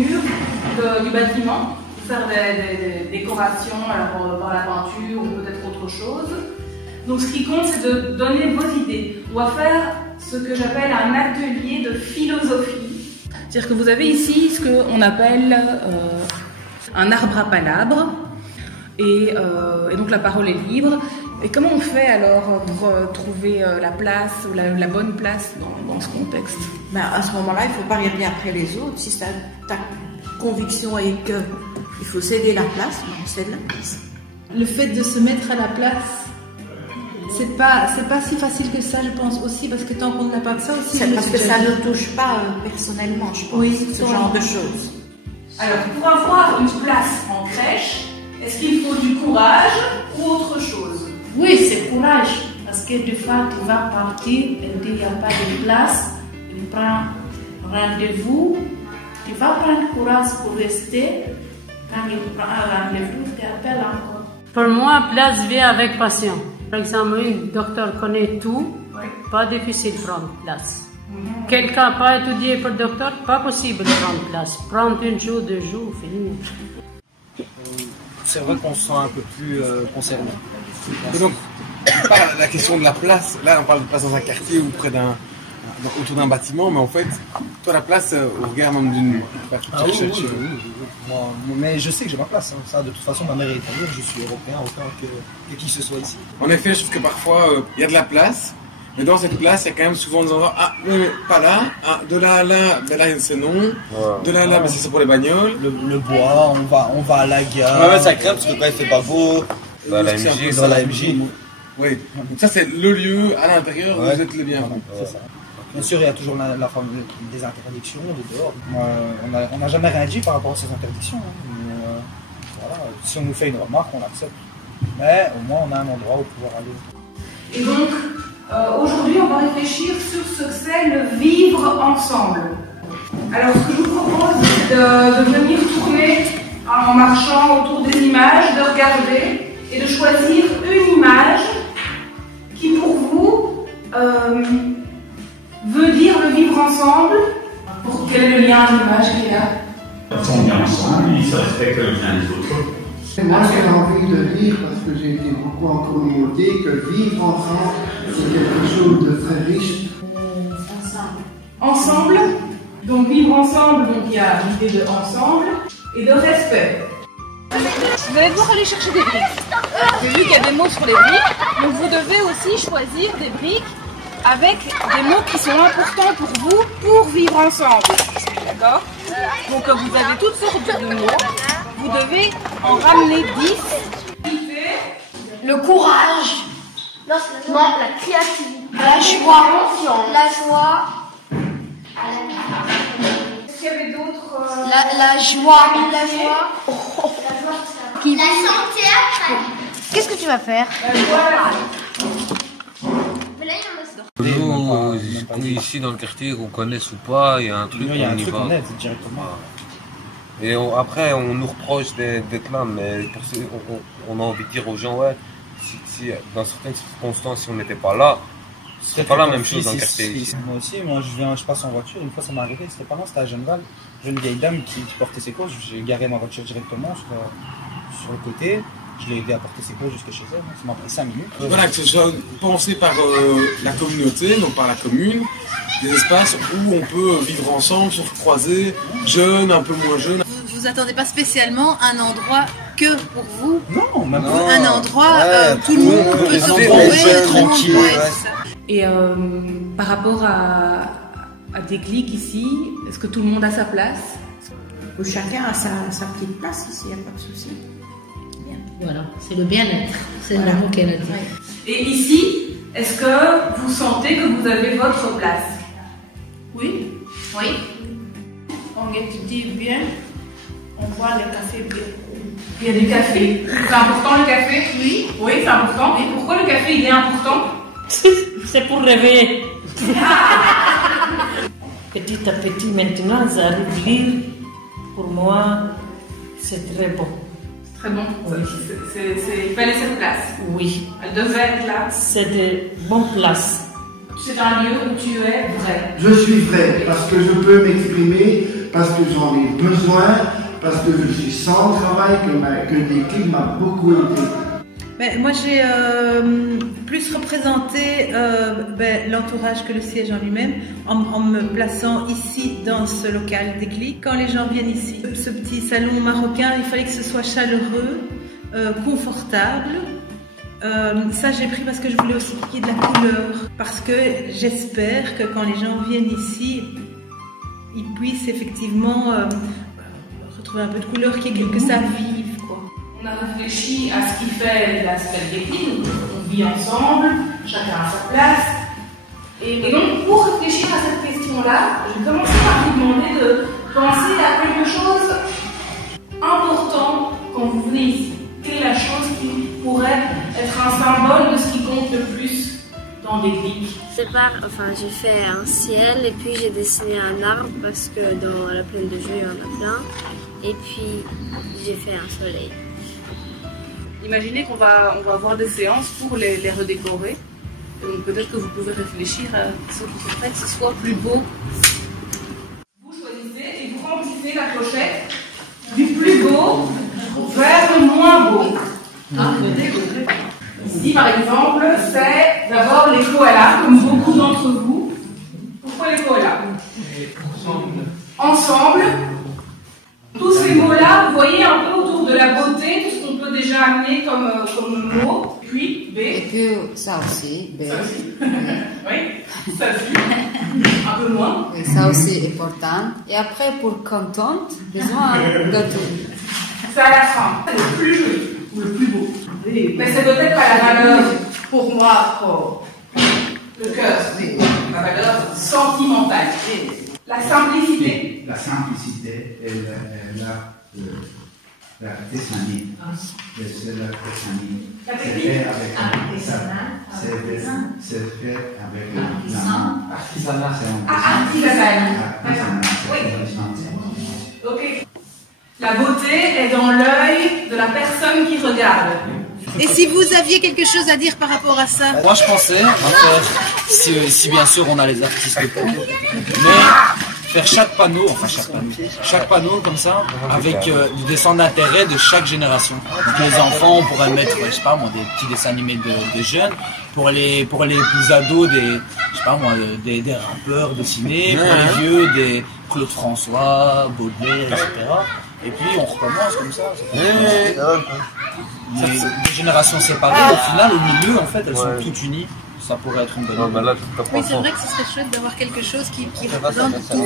murs du bâtiment, pour faire des décorations, alors par la peinture ou peut-être autre chose. Donc ce qui compte, c'est de donner vos idées. On va faire ce que j'appelle un atelier de philosophie. C'est-à-dire que vous avez ici ce qu'on appelle un arbre à palabres. Et donc la parole est libre. Et comment on fait alors pour trouver la place, ou la bonne place dans ce contexte? Ben, à ce moment-là, il ne faut pas regarder après les autres. Si ta conviction est qu'il faut céder la place, ben on cède la place. Le fait de se mettre à la place, c'est pas si facile que ça, je pense aussi, parce que tant qu'on n'a pas que ça aussi. C'est parce que ça ne touche pas personnellement, je pense, oui, ce genre de choses. Alors, pour avoir une place en crèche, est-ce qu'il faut du courage ou autre chose? Oui, c'est courage. Parce que des fois, tu vas partir et il n'y a pas de place. Tu prends rendez-vous. Tu vas prendre courage pour rester. Quand il prend un rendez-vous, tu appelles encore. Pour moi, place vient avec passion. Par exemple, un docteur connaît tout. Oui. Pas difficile de prendre place. Quelqu'un n'a pas étudié pour docteur, pas possible de prendre place. Prendre un jour, 2 jours, finir. C'est vrai qu'on se sent un peu plus concerné. Et donc, on parle de la question de la place. Là, on parle de place dans un quartier ou autour d'un bâtiment, mais en fait, toi, la place, au regard même d'une. Oui. Mais je sais que j'ai ma place. Hein. Ça, de toute façon, ma mère est italienne, je suis européen autant que qui que ce soit ici. En effet, je trouve que parfois, il y a de la place, mais dans cette place, il y a quand même souvent des endroits. Ah, mais pas là. Ah, de là à là, ben là, c'est non. De là à là, ben c'est pour les bagnoles. Le bois, on va à la gare. Ouais, ça crème parce que quand il fait pas beau. Dans la MJ. Oui, donc ça c'est le lieu à l'intérieur où vous êtes les bienvenus. C'est ça. Bien sûr, il y a toujours la forme des interdictions, de dehors. On n'a jamais rien dit par rapport à ces interdictions. Hein. Mais, voilà, si on nous fait une remarque, on l'accepte. Mais au moins, on a un endroit où pouvoir aller. Et donc, aujourd'hui, on va réfléchir sur ce que c'est le vivre ensemble. Alors, ce que je vous propose, c'est de venir tourner en marchant autour des images, de regarder et de choisir une image qui, pour vous, veut dire le vivre ensemble. Pour quel est le lien à l'image qu'il y a? Ils sont bien ensemble, ils se respectent les uns les autres. Moi, j'ai envie de dire, parce que j'ai été beaucoup en communauté, que vivre ensemble, c'est quelque chose de très riche. Ensemble. Donc, vivre ensemble, donc il y a l'idée de ensemble et de respect. Vous allez devoir aller chercher des briques. J'ai vu qu'il y a des mots sur les briques, donc vous devez aussi choisir des briques avec des mots qui sont importants pour vous pour vivre ensemble. D'accord? Donc vous avez toutes sortes de mots. Vous devez en ramener 10. Le courage. Non, la créativité. La joie. La joie. Est-ce qu'il y avait d'autres La joie. La joie. La santé après. Qu'est-ce que tu vas faire? Nous, ici dans le quartier, qu'on connaisse ou pas, il y a un truc, Il y a un on y truc, va. on aide directement. Et après, on nous reproche d'être là, mais on a envie de dire aux gens, ouais, si dans certaines circonstances, si on n'était pas là, ce serait pas la même chose dans le quartier. Moi aussi, je passe en voiture, une fois ça m'est arrivé, c'était pas loin, c'était à Genneval. J'ai une vieille dame qui portait ses courses, j'ai garé ma voiture directement sur le côté. Je l'ai aidé à porter ses courses jusque chez elle, ça m'a pris 5 minutes. Voilà, que ce soit pensé par la communauté, donc par la commune, des espaces où on peut vivre ensemble, se croiser, jeunes, un peu moins jeunes. Vous attendez pas spécialement un endroit que pour vous? Non, même pas. Un endroit où tout le monde peut se retrouver tranquille. Et par rapport à des clics ici, est-ce que tout le monde a sa place? Chacun a sa petite place ici, il n'y a pas de souci. Voilà, c'est le bien-être. C'est le mot qu'elle a dit. Et ici, est-ce que vous sentez que vous avez votre place? Oui. Oui. On étudie bien, on voit le café bien. Il y a du café. C'est important le café? Oui. Oui, c'est important. Et pourquoi le café il est important? C'est pour réveiller. Petit à petit, maintenant, j'arrive à lire. Pour moi, c'est très bon. Très bon. Oui. Il fallait cette place. Oui. Elle devait être là. C'est de bonnes places. C'est un lieu où tu es vrai. Je suis vrai parce que je peux m'exprimer parce que j'en ai besoin, parce que je suis sans travail, que Déclic m'a beaucoup aidé. Ben, moi, j'ai plus représenté l'entourage que le siège en lui-même en me plaçant ici dans ce local Déclic. Quand les gens viennent ici, ce petit salon marocain, il fallait que ce soit chaleureux, confortable. Ça, j'ai pris parce que je voulais aussi qu'il y ait de la couleur. Parce que j'espère que quand les gens viennent ici, ils puissent effectivement retrouver un peu de couleur, qu'il y ait que ça vive, quoi. On a réfléchi à ce qui fait l'aspect Déclic. On vit ensemble, chacun à sa place. Et donc, pour réfléchir à cette question-là, je vais commencer par vous demander de penser à quelque chose important quand vous venez ici. Quelle est la chose qui pourrait être un symbole de ce qui compte le plus dans Déclic? J'ai fait un ciel et puis j'ai dessiné un arbre parce que dans la plaine de Jeu, il y en a plein. Et puis j'ai fait un soleil. Imaginez qu'on va avoir des séances pour les redécorer. Donc peut-être que vous pouvez réfléchir à ce qui ferait que ce soit plus beau. Vous choisissez et vous remplissez la clochette du plus beau vers le moins beau. Ici par exemple, c'est d'abord les koalas, comme beaucoup d'entre vous. Pourquoi les koalas? Ensemble. Tous ces mots-là, vous voyez un peu autour de la beauté, tout ce qu'on peut déjà amener comme mot. Puis, B. Et puis, ça aussi, B. Ça aussi. Oui, ça aussi. Un peu moins. Oui, ça aussi est important. Et après, pour contente, besoin de tout. C'est à la fin. C'est le plus joli, ou le plus beau. Mais c'est peut-être pas la valeur, pour moi, pour le cœur, c'est la valeur sentimentale. La simplicité. La simplicité et l'artisanat. C'est fait avec la main. Artisanat, c'est artisanal. Oui. Ok. La beauté est dans l'œil de la personne qui regarde. Et si vous aviez quelque chose à dire par rapport à ça? Moi, je pensais à faire, si bien sûr on a les artistes de panneaux, mais faire chaque panneau comme ça, avec des centres d'intérêt de chaque génération. Donc les enfants, on pourrait mettre, je sais pas moi, des petits dessins animés de jeunes, pour les plus ados, je sais pas moi, des rappeurs dessinés, pour les vieux, des Claude François, Baudelaire, etc. Et puis on recommence comme ça. Des générations séparées, au final, au milieu, en fait, elles sont toutes unies. Ça pourrait être une bonne idée. Oui, c'est vrai que ce serait chouette d'avoir quelque chose qui représente tout.